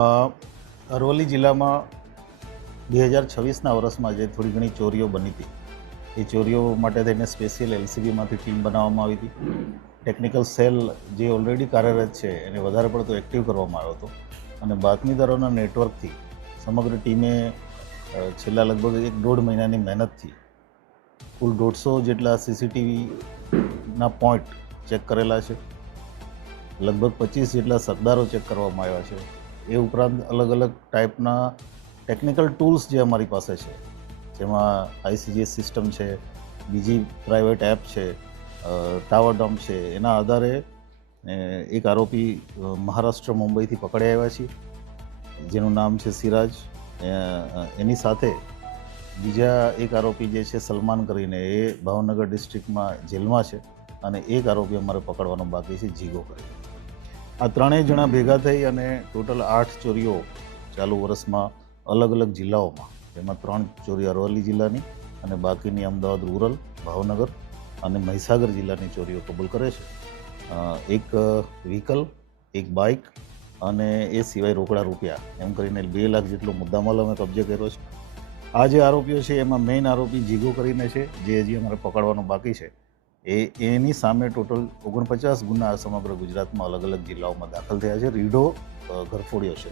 અરવલ્લી જિલ્લામાં 2026ના વર્ષમાં જે થોડી ઘણી ચોરીઓ બની હતી, એ ચોરીઓ માટે થઈને સ્પેશિયલ એલસીબીમાંથી ટીમ બનાવવામાં આવી હતી. ટેકનિકલ સેલ જે ઓલરેડી કાર્યરત છે એને વધારે પડતો એક્ટિવ કરવામાં આવ્યો હતો અને બાતમીદારોના નેટવર્કથી સમગ્ર ટીમે છેલ્લા લગભગ 1-1.5 મહિનાની મહેનતથી કુલ 150 જેટલા સીસીટીવીના પોઈન્ટ ચેક કરેલા છે. લગભગ 25 જેટલા સરદારો ચેક કરવામાં આવ્યા છે. એ ઉપરાંત અલગ અલગ ટાઈપના ટેકનિકલ ટૂલ્સ જે અમારી પાસે છે, જેમાં આઈસીજીએસ સિસ્ટમ છે, બીજી પ્રાઇવેટ એપ છે, ટાવર ડમ્પ છે, એના આધારે એક આરોપી મહારાષ્ટ્ર મુંબઈથી પકડી આવ્યા છીએ, જેનું નામ છે સિરાજ. એની સાથે બીજા એક આરોપી જે છે સલમાન કરીને, એ ભાવનગર ડિસ્ટ્રિક્ટમાં જેલમાં છે અને એક આરોપી અમારે પકડવાનો બાકી છે, જીગો કરીને. આ ત્રણેય જણા ભેગા થઈ અને ટોટલ 8 ચોરીઓ ચાલુ વર્ષમાં અલગ અલગ જિલ્લાઓમાં, જેમાં 3 ચોરી અરવલ્લી જિલ્લાની અને બાકીની અમદાવાદ રૂરલ, ભાવનગર અને મહીસાગર જિલ્લાની ચોરીઓ કબૂલ કરે છે. એક વ્હીકલ, એક બાઇક અને એ સિવાય રોકડા રૂપિયા એમ કરીને 2 લાખ જેટલો મુદ્દામાલ અમે કબજે કર્યો છે. આ જે આરોપીઓ છે એમાં મેઇન આરોપી જીગો કરીને છે, જે હજી અમારે પકડવાનો બાકી છે. એની સામે ટોટલ 49 ગુના સમગ્ર ગુજરાતમાં અલગ અલગ જિલ્લાઓમાં દાખલ થયા છે. રીઢો ઘરફોડ્યો છે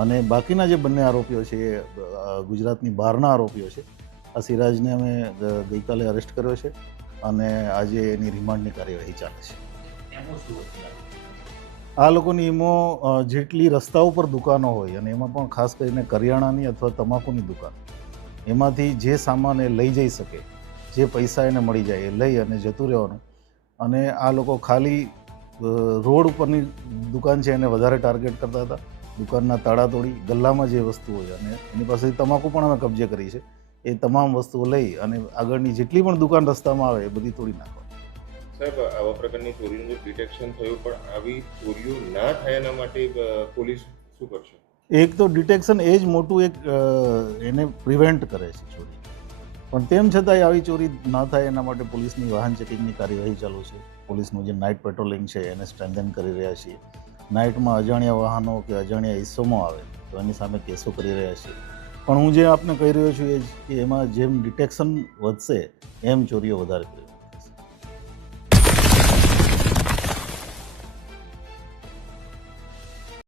અને બાકીના જે બંને આરોપીઓ છે એ ગુજરાતની બહારના આરોપીઓ છે. આ સિરાજને અમે ગઈકાલે અરેસ્ટ કર્યો છે અને આજે એની રિમાન્ડની કાર્યવાહી ચાલે છે. આ લોકોની એમો જેટલી રસ્તા ઉપર દુકાનો હોય અને એમાં પણ ખાસ કરીને કરિયાણાની અથવા તમાકુની દુકાન, એમાંથી જે સામાન એ લઈ જઈ શકે, જે પૈસા એને મળી જાય એ લઈ અને જતું રહેવાનું. અને આ લોકો ખાલી રોડ ઉપરની દુકાન છે એને વધારે ટાર્ગેટ કરતા હતા. દુકાનના તાળા તોડી ગલ્લામાં જે વસ્તુ હોય, અને એની પાસેથી તમાકુ પણ અમે કબજે કરી છે. એ તમામ વસ્તુઓ લઈ અને આગળની જેટલી પણ દુકાન રસ્તામાં આવે એ બધી તોડી નાખવા. સાહેબ, આવા પ્રકારની ચોરીનું જે ડિટેક્શન થયું, પણ આવી ચોરીઓ ના થાય એના માટે પોલીસ શું કરશે? એક તો ડિટેક્શન એ જ મોટું એક એને પ્રિવેન્ટ કરે છે ચોરી, પણ તેમ છતાંય આવી ચોરી ના થાય એના માટે પોલીસની વાહન ચેકિંગની કાર્યવાહી ચાલુ છે. પોલીસનું જે નાઇટ પેટ્રોલિંગ છે એને સ્ટ્રેન્થન કરી રહ્યા છીએ. નાઇટમાં અજાણ્યા વાહનો કે અજાણ્યા ઇસમો આવે તો એની સામે કેસો કરી રહ્યા છીએ. પણ હું જે આપને કહી રહ્યો છું એ જ કે એમાં જેમ ડિટેક્શન વધશે એમ ચોરીઓ વધારે